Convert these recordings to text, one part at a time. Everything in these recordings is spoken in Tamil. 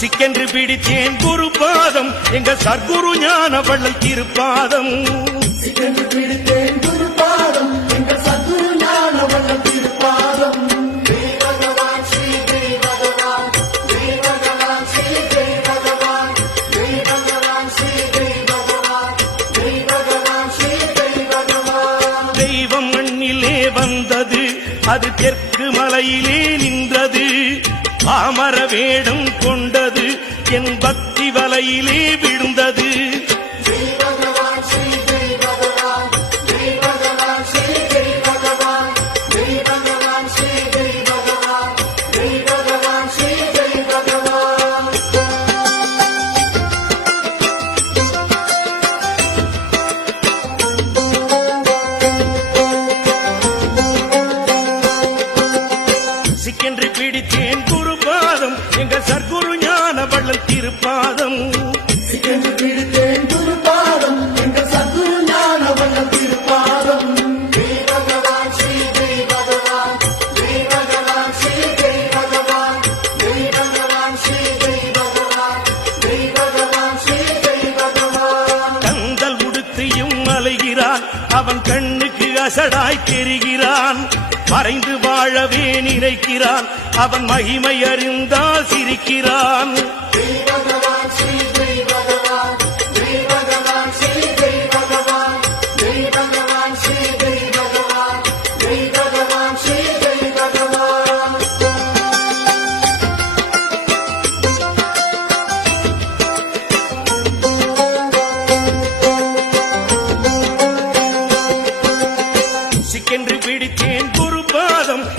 சிக்கென்று பிடித்தேன் குரு பாதம். எங்க சர்க்குரு ஞான வள்ளல் திருப்பாதம். சிக்கென்று பிடித்தேன் குரு பாதம். எங்க சர்க்குரு தெற்கு மலையிலே நின்றது. பாமர வேடம் கொண்டது என் பக்தி வலையிலே விழ பிடித்தேன் குருபாதம். எங்க சர்க்குரு ஞான வள்ளல் திருப்பாதம் பிடித்தேன் அவன் கண்ணுக்கு அசடாய் தெரிகிறான். மறைந்து வாழவே நினைக்கிறான். அவன் மகிமை அறிந்தால் சிரிக்கிறான்.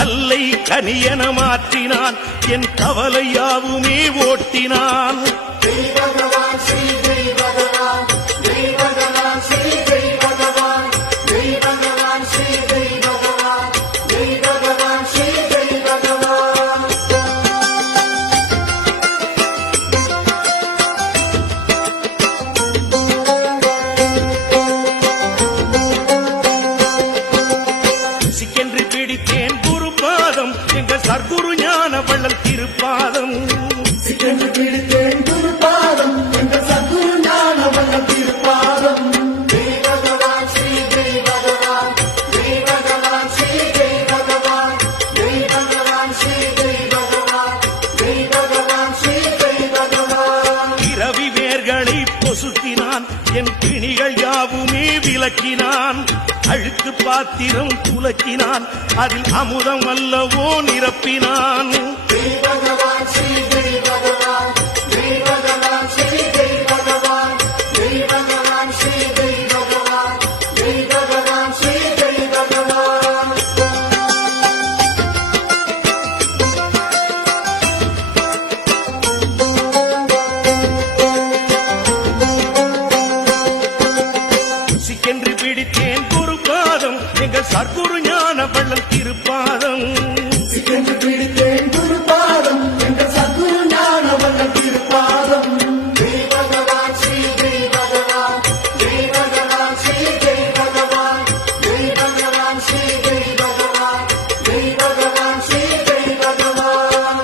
கல்லை கனியன மாற்றினான். என் கவலையாவுமே ஓட்டினான். எங்க சர்க்குரு ஞான வள்ளல் திருப்பாதம். சிக்கன் பிடித்தேன் விளக்கினான் அழுக்கு பாத்திரம் குலக்கினான் அதில் அமுதம் அல்லவோ நிரப்பினான். கற்பூர் ஞான பள்ளம் திருப்பாதம். சிக்கென்று பிடித்தேன் குருபாதம் என்ற சத்குரு ஞான வல்லம் திருப்பாதம்.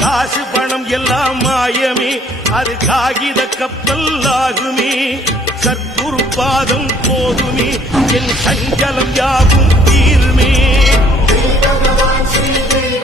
காசு பணம் எல்லாம் மாயமே. அது காகித கப்பல் ஆகுமே. சத்குரு பாதம் போதுமே. என் சஞ்சலம் யாவும் தீர்மே.